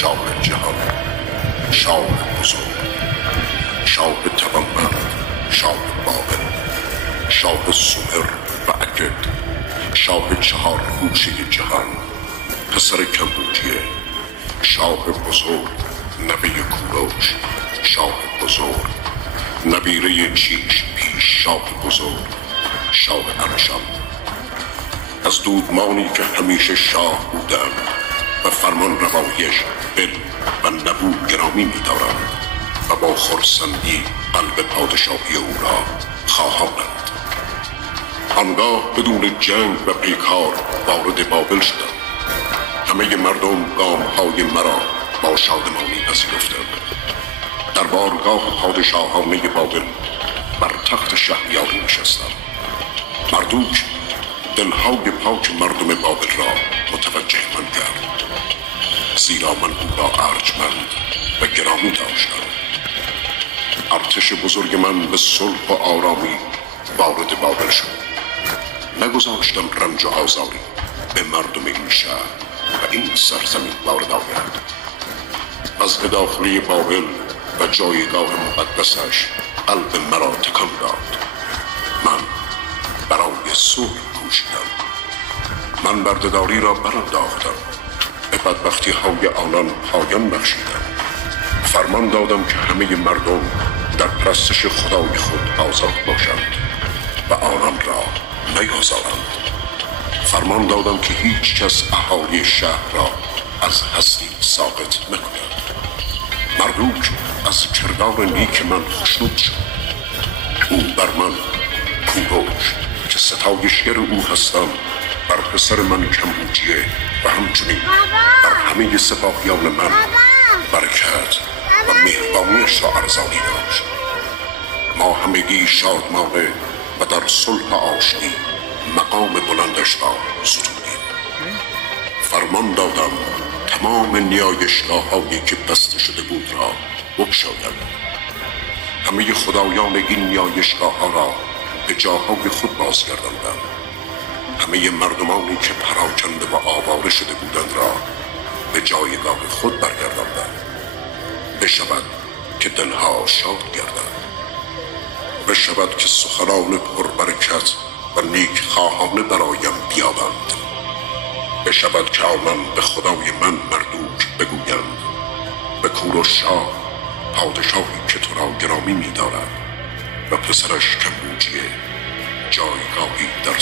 شاه جهان، شاه بزرگ، شاه توانمند، شاه بابل، شاه سومر و اکد، شاه چهار گوشه جهان، پسر کمبوجیه، شاه بزرگ، نوه کوروش، شاه بزرگ، نبیره چیش پیش، شاه بزرگ، شاه ارشم. از دودمانی که همیشه شاه بودم و فرمان روایش دل و نبود گرامی می دارم و با خرسندی قلب پادشاهی او را خواهانند. آنگاه بدون جنگ و پیکار وارد بابل شدم. همه مردم گامهای مرا با شادمانی پذیرفتند. در بارگاه پادشاهانه بابل بر تخت شهریاری نشستم. مردوک دلهای پاک مردم بابل را متوجه من کرد، زیرا من او را ارجمند و گرامی داشتم. ارتش بزرگ من به صلح و آرامی وارد بابل شد. نگذاشتم رنج و آزاری به مردم این شهر و این سرزمین وارد آید. از داخلی بابل و جایگاه مقدسش قلب مرا تکان داد. من برای صلح کوشیدم. من بردهداری را برانداختم، به بدبختی های آنان پایان بخشیدم. فرمان دادم که همه مردم در پرستش خدای خود آزاد باشند و آنان را نیازارند. فرمان دادم که هیچ کس اهالی شهر را از هستی ساقط نکند. مردوک از کردار نیک من خوشنود شد. او بر من کوروش که ستایشگر او هستم، بر پسر من کمبوجیه و همچنین بر همه سپاهیان من برکت و مهربانیش را ارزانی داشت. ما همگی شادمانه و در صلح آشتی مقام بلندش را ستودیم. فرمان دادم تمام نیایشگاه‌هایی که بسته شده بود را بگشایم. همه خدایان این نیایشگاه‌ها را به جاهای خود بازگرداندم. همه مردمانی که پراکنده و آواره شده بودند را به جایگاه خود برگرداندم. بشود که دلها شاد گردند، بشود که سخنان پربرکت و نیک خواهانه برایم بیابند، بشود که آنان به خدای من مردوک بگویند به کوروش شاه، پادشاهی که تو را گرامی می دارد و پسرش کمبوجیه جایگاهی در